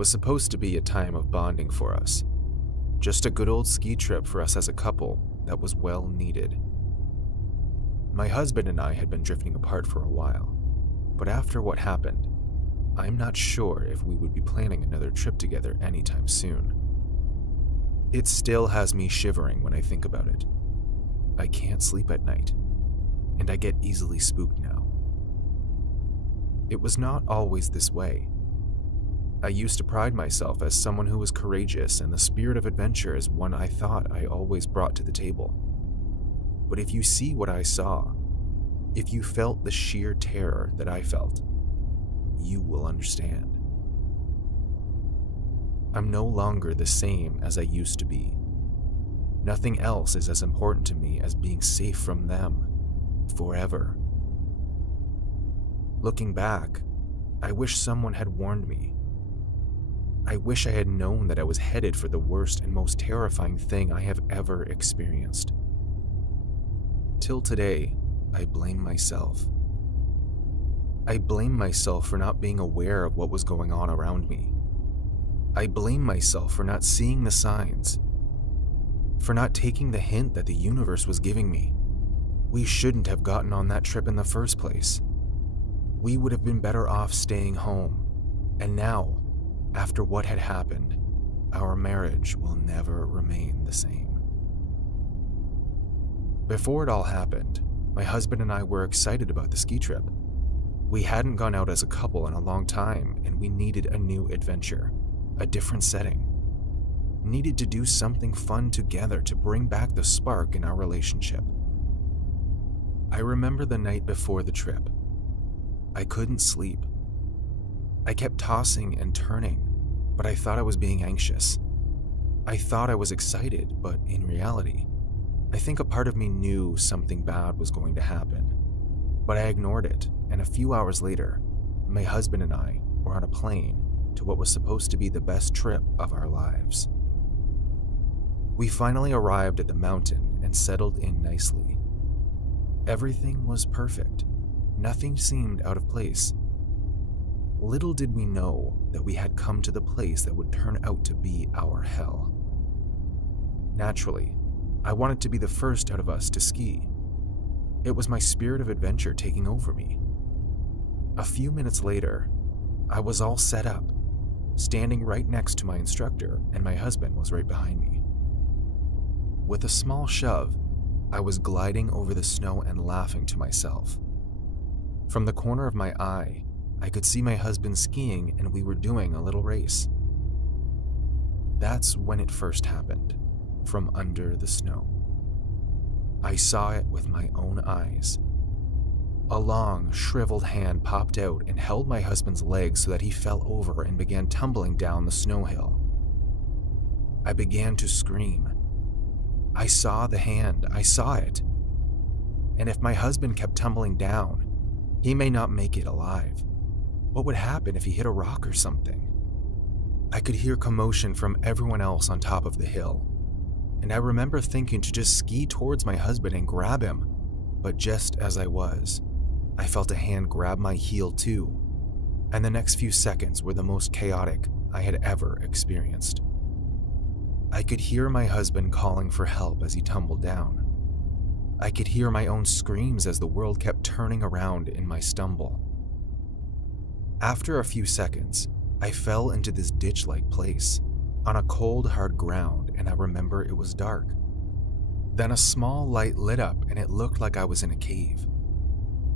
was supposed to be a time of bonding for us. Just a good old ski trip for us as a couple that was well needed. My husband and I had been drifting apart for a while, but after what happened, I'm not sure if we would be planning another trip together anytime soon. It still has me shivering when I think about it. I can't sleep at night, and I get easily spooked now. It was not always this way. I used to pride myself as someone who was courageous, and the spirit of adventure is one I thought I always brought to the table. But if you see what I saw, if you felt the sheer terror that I felt, you will understand. I'm no longer the same as I used to be. Nothing else is as important to me as being safe from them forever. Looking back, I wish someone had warned me. I wish I had known that I was headed for the worst and most terrifying thing I have ever experienced. Till today, I blame myself. I blame myself for not being aware of what was going on around me. I blame myself for not seeing the signs, for not taking the hint that the universe was giving me. We shouldn't have gotten on that trip in the first place. We would have been better off staying home. And now, after what had happened, our marriage will never remain the same. Before it all happened, my husband and I were excited about the ski trip. We hadn't gone out as a couple in a long time, and we needed a new adventure, a different setting. Needed to do something fun together to bring back the spark in our relationship. I remember the night before the trip. I couldn't sleep. I kept tossing and turning, but I thought I was being anxious. I thought I was excited, but in reality, I think a part of me knew something bad was going to happen. But I ignored it, and a few hours later, my husband and I were on a plane to what was supposed to be the best trip of our lives. We finally arrived at the mountain and settled in nicely. Everything was perfect. Nothing seemed out of place. Little did we know that we had come to the place that would turn out to be our hell. Naturally, I wanted to be the first out of us to ski. It was my spirit of adventure taking over me. A few minutes later, I was all set up, standing right next to my instructor, and my husband was right behind me. With a small shove, I was gliding over the snow and laughing to myself. From the corner of my eye, I could see my husband skiing, and we were doing a little race. That's when it first happened, from under the snow. I saw it with my own eyes. A long, shriveled hand popped out and held my husband's leg so that he fell over and began tumbling down the snow hill. I began to scream. I saw the hand, I saw it. And if my husband kept tumbling down, he may not make it alive. What would happen if he hit a rock or something? I could hear commotion from everyone else on top of the hill, and I remember thinking to just ski towards my husband and grab him, but just as I was, I felt a hand grab my heel too, and the next few seconds were the most chaotic I had ever experienced. I could hear my husband calling for help as he tumbled down. I could hear my own screams as the world kept turning around in my stumble. After a few seconds, I fell into this ditch-like place, on a cold, hard ground, and I remember it was dark. Then a small light lit up and it looked like I was in a cave.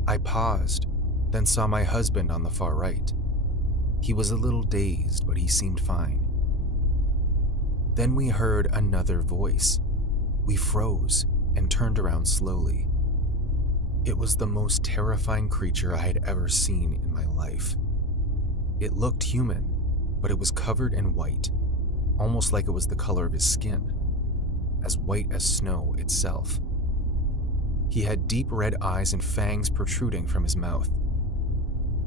I paused, then saw my husband on the far right. He was a little dazed, but he seemed fine. Then we heard another voice. We froze and turned around slowly. It was the most terrifying creature I had ever seen in my life. It looked human, but it was covered in white, almost like it was the color of his skin, as white as snow itself. He had deep red eyes and fangs protruding from his mouth.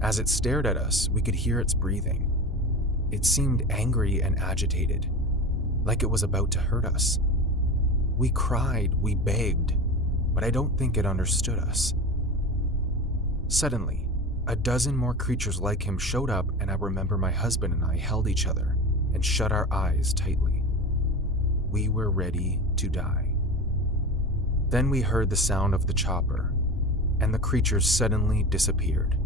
As it stared at us, we could hear its breathing. It seemed angry and agitated, like it was about to hurt us. We cried, we begged, but I don't think it understood us. Suddenly, A dozen more creatures like him showed up, and I remember my husband and I held each other and shut our eyes tightly. We were ready to die. Then we heard the sound of the chopper, and the creatures suddenly disappeared.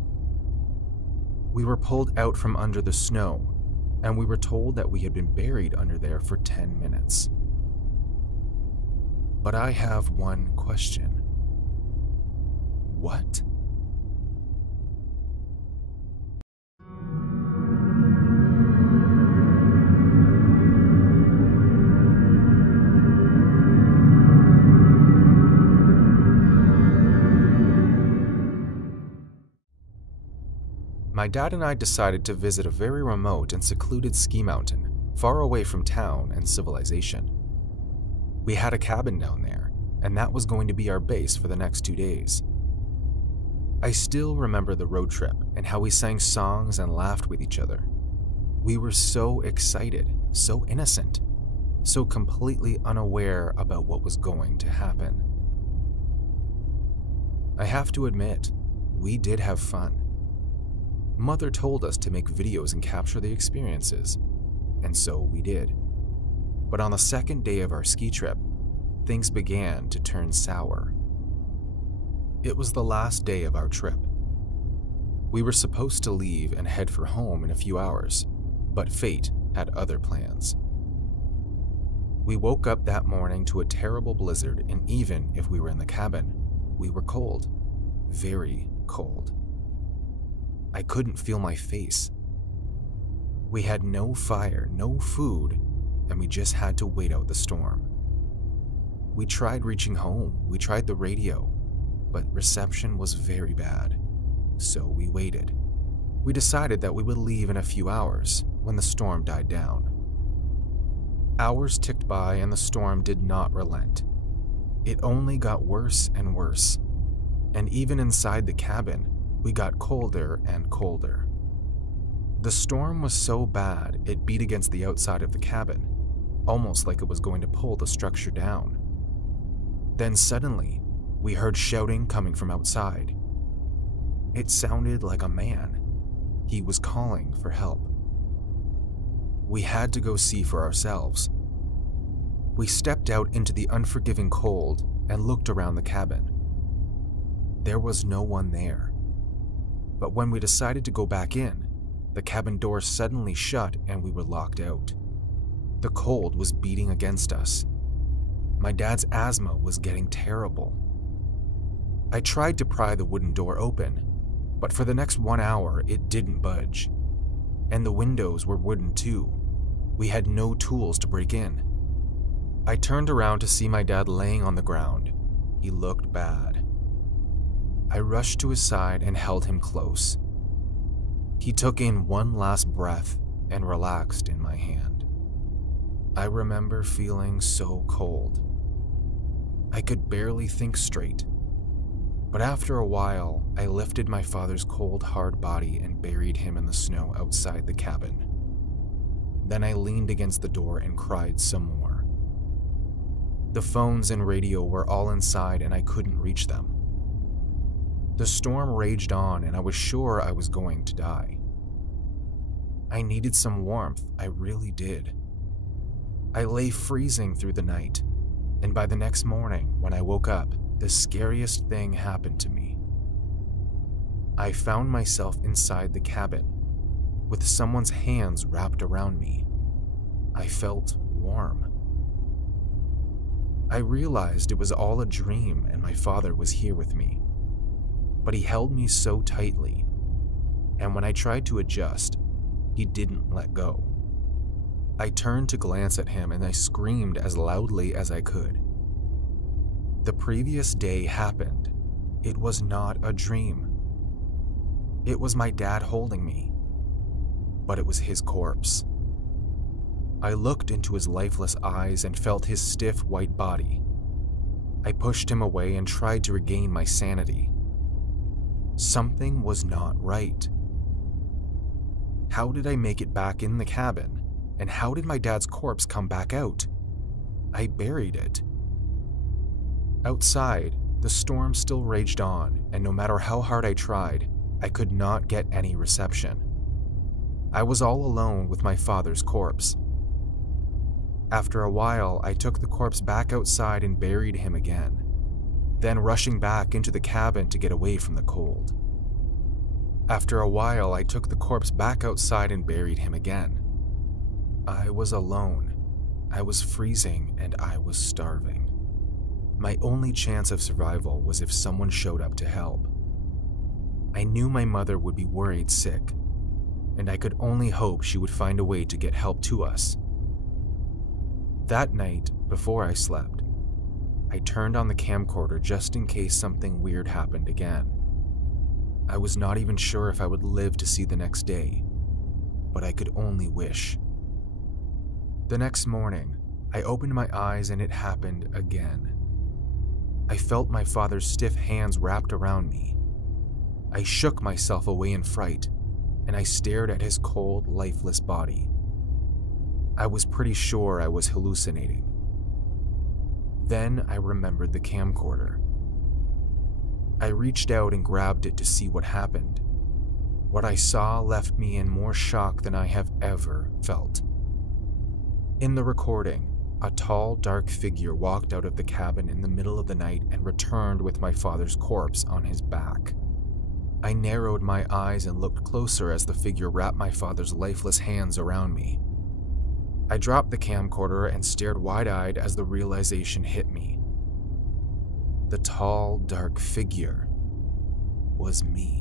We were pulled out from under the snow, and we were told that we had been buried under there for 10 minutes. But I have one question. What? My dad and I decided to visit a very remote and secluded ski mountain, far away from town and civilization. We had a cabin down there, and that was going to be our base for the next 2 days. I still remember the road trip and how we sang songs and laughed with each other. We were so excited, so innocent, so completely unaware about what was going to happen. I have to admit, we did have fun. Mother told us to make videos and capture the experiences, and so we did. But on the second day of our ski trip, things began to turn sour. It was the last day of our trip. We were supposed to leave and head for home in a few hours, but fate had other plans. We woke up that morning to a terrible blizzard, and even if we were in the cabin, we were cold, very cold. I couldn't feel my face. We had no fire, no food, and we just had to wait out the storm. We tried reaching home, we tried the radio, but reception was very bad, so we waited. We decided that we would leave in a few hours when the storm died down. Hours ticked by and the storm did not relent. It only got worse and worse, and even inside the cabin, we got colder and colder. The storm was so bad it beat against the outside of the cabin, almost like it was going to pull the structure down. Then suddenly, we heard shouting coming from outside. It sounded like a man. He was calling for help. We had to go see for ourselves. We stepped out into the unforgiving cold and looked around the cabin. There was no one there. But when we decided to go back in, the cabin door suddenly shut and we were locked out. The cold was beating against us. My dad's asthma was getting terrible. I tried to pry the wooden door open, but for the next 1 hour it didn't budge. And the windows were wooden too. We had no tools to break in. I turned around to see my dad laying on the ground. He looked bad. I rushed to his side and held him close. He took in one last breath and relaxed in my hand. I remember feeling so cold. I could barely think straight. But after a while, I lifted my father's cold, hard body and buried him in the snow outside the cabin. Then I leaned against the door and cried some more. The phones and radio were all inside and I couldn't reach them. The storm raged on and I was sure I was going to die. I needed some warmth, I really did. I lay freezing through the night, and by the next morning when I woke up, the scariest thing happened to me. I found myself inside the cabin, with someone's hands wrapped around me. I felt warm. I realized it was all a dream and my father was here with me. But he held me so tightly, and when I tried to adjust, he didn't let go. I turned to glance at him and I screamed as loudly as I could. The previous day happened. It was not a dream. It was my dad holding me, but it was his corpse. I looked into his lifeless eyes and felt his stiff white body. I pushed him away and tried to regain my sanity. Something was not right. How did I make it back in the cabin? And how did my dad's corpse come back out? I buried it. Outside, the storm still raged on, and no matter how hard I tried, I could not get any reception. I was all alone with my father's corpse. After a while, I took the corpse back outside and buried him again, then rushing back into the cabin to get away from the cold. After a while, I took the corpse back outside and buried him again. I was alone. I was freezing and I was starving. My only chance of survival was if someone showed up to help. I knew my mother would be worried sick, and I could only hope she would find a way to get help to us. That night, before I slept, I turned on the camcorder just in case something weird happened again. I was not even sure if I would live to see the next day, but I could only wish. The next morning, I opened my eyes and it happened again. I felt my father's stiff hands wrapped around me. I shook myself away in fright, and I stared at his cold, lifeless body. I was pretty sure I was hallucinating. Then I remembered the camcorder. I reached out and grabbed it to see what happened. What I saw left me in more shock than I have ever felt. In the recording, a tall, dark figure walked out of the cabin in the middle of the night and returned with my father's corpse on his back. I narrowed my eyes and looked closer as the figure wrapped my father's lifeless hands around me. I dropped the camcorder and stared wide-eyed as the realization hit me. The tall, dark figure was me.